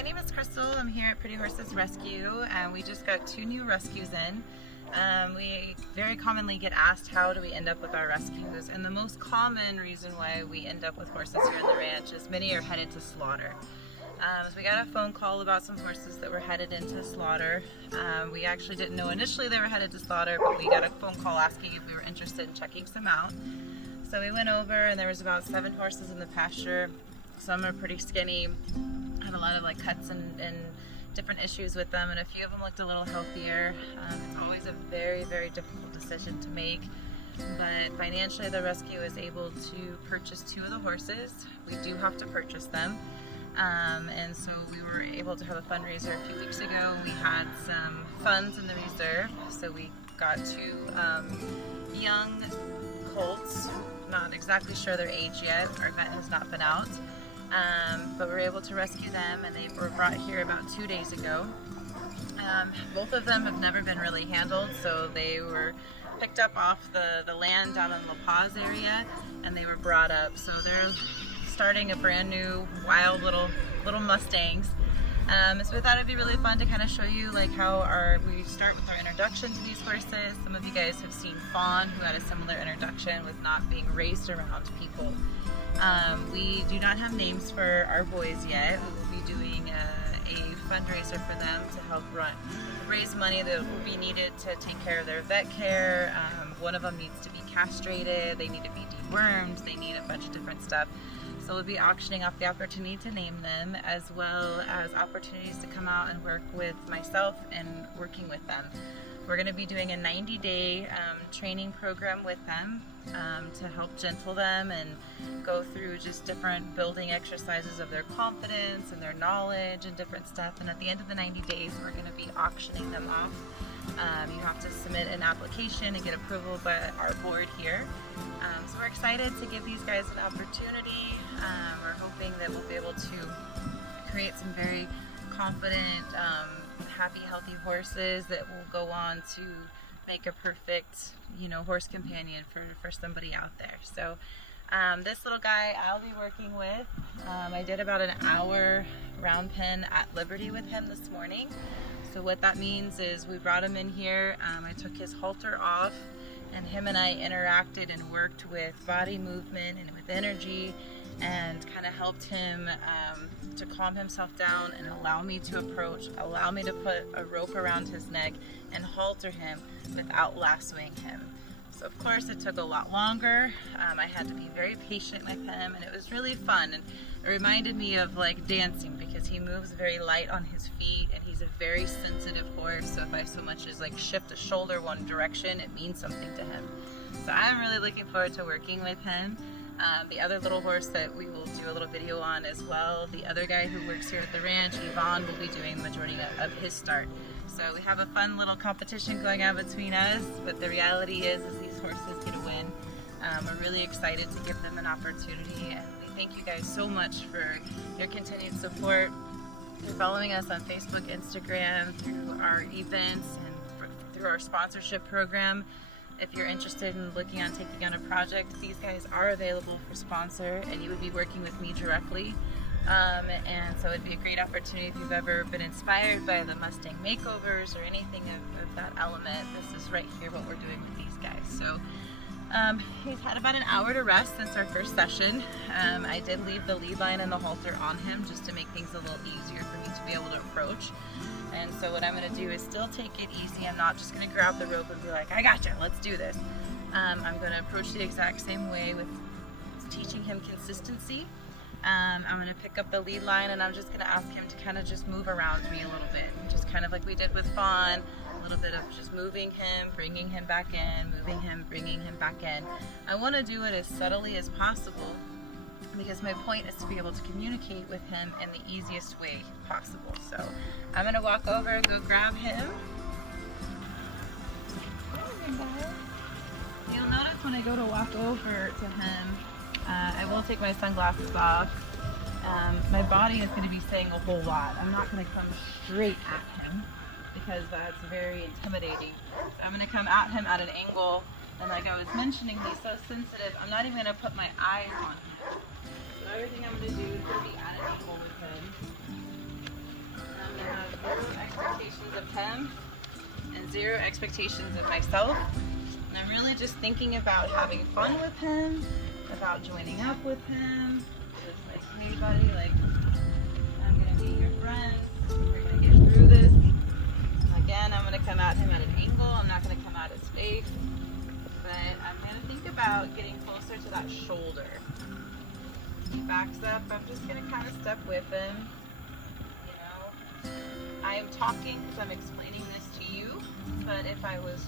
My name is Krystal. I'm here at Pretty Horses Rescue, and we just got 2 new rescues in. We very commonly get asked how do we end up with our rescues, and the most common reason why we end up with horses here on the ranch is many are headed to slaughter. So we got a phone call about some horses that were headed into slaughter. We actually didn't know initially they were headed to slaughter, but we got a phone call asking if we were interested in checking some out. So we went over, and there was about 7 horses in the pasture. Some are pretty skinny, have a lot of cuts and different issues with them, and a few of them looked a little healthier. It's always a very, very difficult decision to make, but financially the rescue is able to purchase 2 of the horses. We do have to purchase them, and so we were able to have a fundraiser a few weeks ago. We had some funds in the reserve, so we got 2 young colts. Not exactly sure their age yet. Our vet has not been out. But we were able to rescue them, and they were brought here about 2 days ago. Both of them have never been really handled, so they were picked up off the land down in La Paz area, and they were brought up. So they're starting a brand new wild little Mustangs. So we thought it'd be really fun to kind of show you how we start with our introduction to these horses. Some of you guys have seen Fawn, who had a similar introduction with not being raised around people. We do not have names for our boys yet. We will be doing a fundraiser for them to help raise money that will be needed to take care of their vet care. One of them needs to be castrated, they need to be dewormed, they need a bunch of different stuff. So we'll be auctioning off the opportunity to name them, as well as opportunities to come out and work with myself and working with them. We're going to be doing a 90-day training program with them to help gentle them and go through just different building exercises of their confidence and their knowledge and different stuff. And at the end of the 90 days, we're going to be auctioning them off. You have to submit an application and get approval by our board here. So we're excited to give these guys an opportunity. We're hoping that we'll be able to create some very confident, happy, healthy horses that will go on to make a perfect, horse companion for somebody out there. So this little guy I'll be working with, I did about an hour round pen at Liberty with him this morning. So what that means is we brought him in here, I took his halter off, and him and I interacted and worked with body movement and with energy, and kind of helped him to calm himself down and allow me to put a rope around his neck and halter him without lassoing him. So of course it took a lot longer. I had to be very patient with him, and it was really fun, and it reminded me of dancing, because he moves very light on his feet, and he's a very sensitive horse. So if I so much as shift a shoulder one direction, it means something to him. So I'm really looking forward to working with him. The other little horse that we will do a little video on as well, the other guy who works here at the ranch, Yvonne, will be doing the majority of his start. So we have a fun little competition going on between us, but the reality is these horses get a win. We're really excited to give them an opportunity, and we thank you guys so much for your continued support. You're following us on Facebook, Instagram, through our events, and through our sponsorship program. If you're interested in looking on taking on a project, these guys are available for sponsor, and you would be working with me directly. And so it'd be a great opportunity if you've ever been inspired by the Mustang makeovers or anything of that element. This is right here what we're doing with these guys. So he's had about an hour to rest since our first session. I did leave the lead line and the halter on him just to make things a little easier for me to be able to approach. And so what I'm going to do is still take it easy. I'm not just going to grab the rope and be like, I gotcha, let's do this. I'm going to approach the exact same way with teaching him consistency. I'm going to pick up the lead line, and I'm just going to ask him to kind of just move around me a little bit. Just kind of like we did with Fawn, a little bit of just moving him, bringing him back in, moving him, bringing him back in. I want to do it as subtly as possible, because my point is to be able to communicate with him in the easiest way possible. So I'm going to walk over and go grab him. You'll notice when I go to walk over to him, I will take my sunglasses off. My body is going to be saying a whole lot. I'm not going to come straight at him, because that's very intimidating. So I'm going to come at him at an angle, and like I was mentioning, he's so sensitive, I'm not even going to put my eyes on him. So everything I'm going to do is going to be at an angle with him. him and zero expectations of myself. And I'm really just thinking about having fun with him, about joining up with him. It's like, hey buddy, like, I'm gonna be your friend. We're gonna get through this. Again, I'm gonna come at him at an angle. I'm not gonna come at his face. But I'm gonna think about getting closer to that shoulder. He backs up. I'm just gonna kind of step with him. You know, I am talking because I'm explaining this to you. But if I was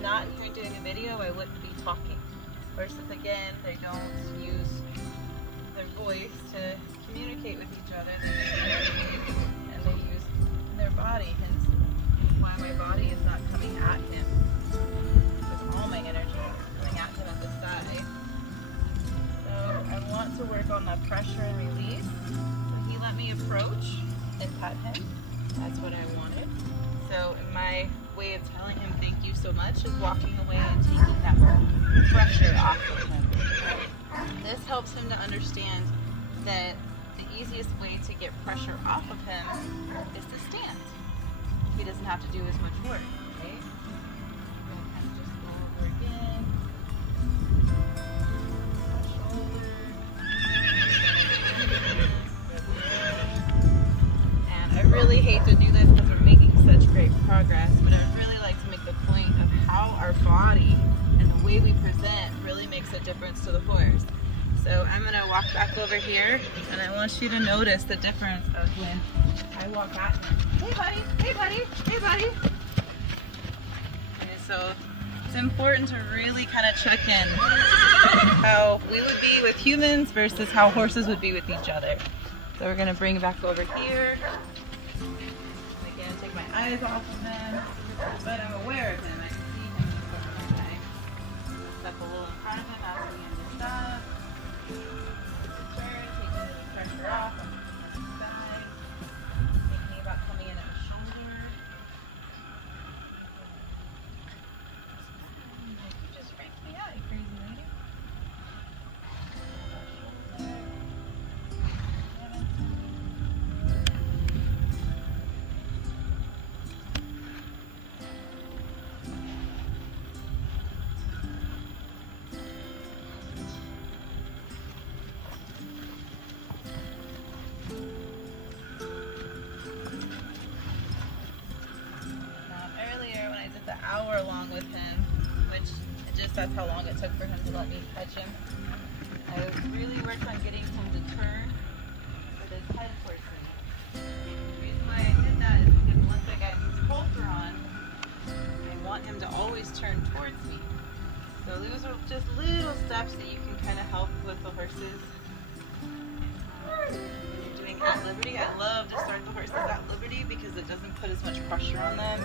not here doing a video, I wouldn't be talking. Versus again, they don't use their voice to communicate with each other. They communicate and they use their body. Hence why my body is not coming at him. Because all my energy is coming at him at the side. So I want to work on the pressure and release. So he let me approach and pet him. That's what I wanted. So my way of telling him thank you so much is walking away and taking that pressure off of him. This helps him to understand that the easiest way to get pressure off of him is to stand. He doesn't have to do as much work, okay? I'm going to kind of just go over again. And I really hate to do this because we're making such great progress, but I'd really like to make the point of how our body and the way we present really makes a difference to the horse. So I'm going to walk back over here, and I want you to notice the difference of when I walk at him. Hey buddy, hey buddy, hey buddy. Okay, so it's important to really kind of check in how we would be with humans versus how horses would be with each other. So we're going to bring it back over here. Again, take my eyes off of him, but I'm aware of him. I can see him in the corner of my eye. Step a little in front of him, asking him to stop. Turn, taking the pressure off on the side. Thinking about coming in at the shoulder. You just freaked me out, you crazy lady. Hour long with him, which just that's how long it took for him to let me touch him. I really worked on getting him to turn with his head towards me. The reason why I did that is because once I got his halter on, I want him to always turn towards me. So those are just little steps that you can kind of help with the horses. When you're doing at liberty, I love to start the horses at liberty because it doesn't put as much pressure on them.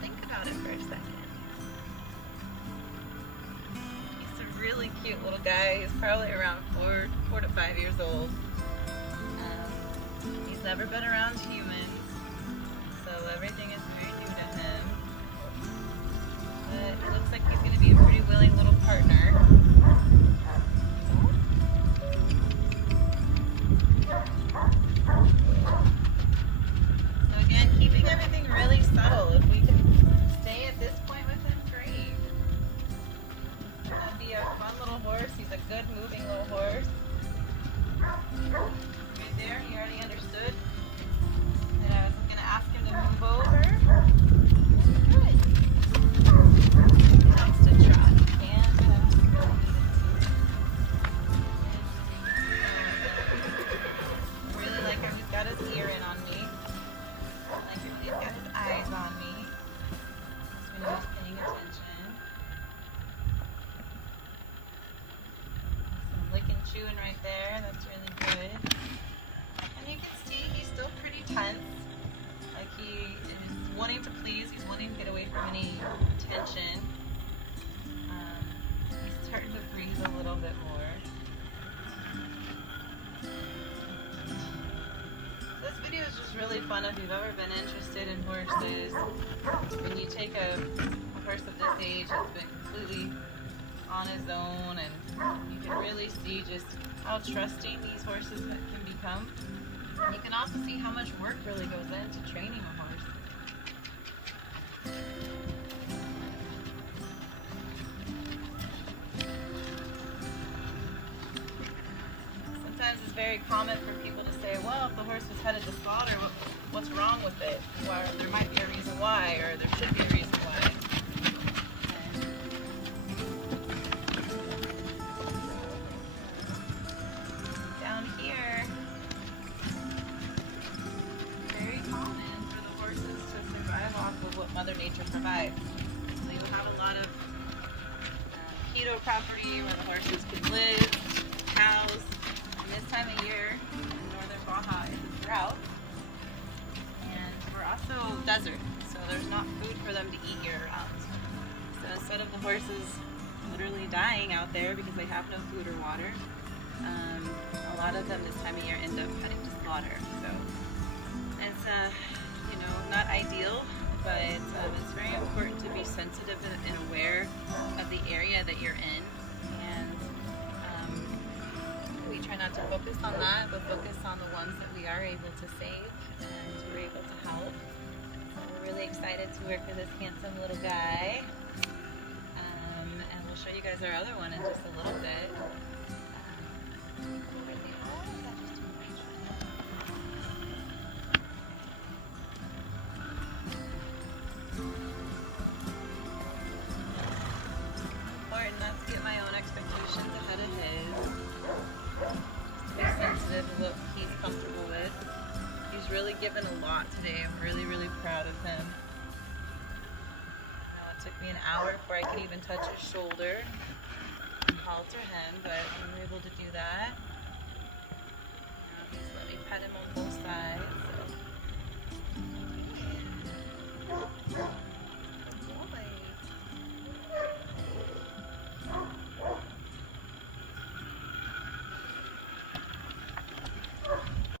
Think about it for a second. He's a really cute little guy. He's probably around 4 to 5 years old. He's never been around humans, so everything is very new to him. But it looks like he's going to be a pretty willing little partner. So again, keeping everything really subtle. If we can stay at this point with him, great. That'd be a fun little horse. He's a good moving little horse. Right there, he already understood. And I was going to ask him to move over. Good. He likes to trot. And really like him. He's got his ear in on me. I like him. He's got his eyes on me. That's when he's paying attention. Some lick and chewing right there. That's really good. And you can see he's still pretty tense. Like he is wanting to please. He's wanting to get away from any tension. He's starting to breathe a little bit more. This video is just really fun if you've ever been interested in horses. When you take a horse of this age that's been completely on his own, and you can really see just how trusting these horses can become. You can also see how much work really goes into training a horse. Sometimes it's very common for people to say, well, if the horse was headed to slaughter, what's wrong with it? Or there might be a reason why, or there should be a reason why. Down here, very common for the horses to survive off of what Mother Nature provides. So you'll have a lot of keto property where the horses can live, cows. This time of year in northern Baja is a drought, and we're also desert, so there's not food for them to eat year round. So instead of the horses literally dying out there because they have no food or water, a lot of them this time of year end up heading to slaughter. So it's not ideal, but it's very important to be sensitive and aware of the area that you're in. We try not to focus on that, but focus on the ones that we are able to save and we're able to help. So we're really excited to work with this handsome little guy. And we'll show you guys our other one in just a little bit. Important not to get my own expectations ahead of his. Be sensitive to what he's comfortable with. He's really given a lot today. I'm really, really proud of him. Now it took me an hour before I could even touch his shoulder and halter him, but I'm able to do that. Now just let me pet him on both sides.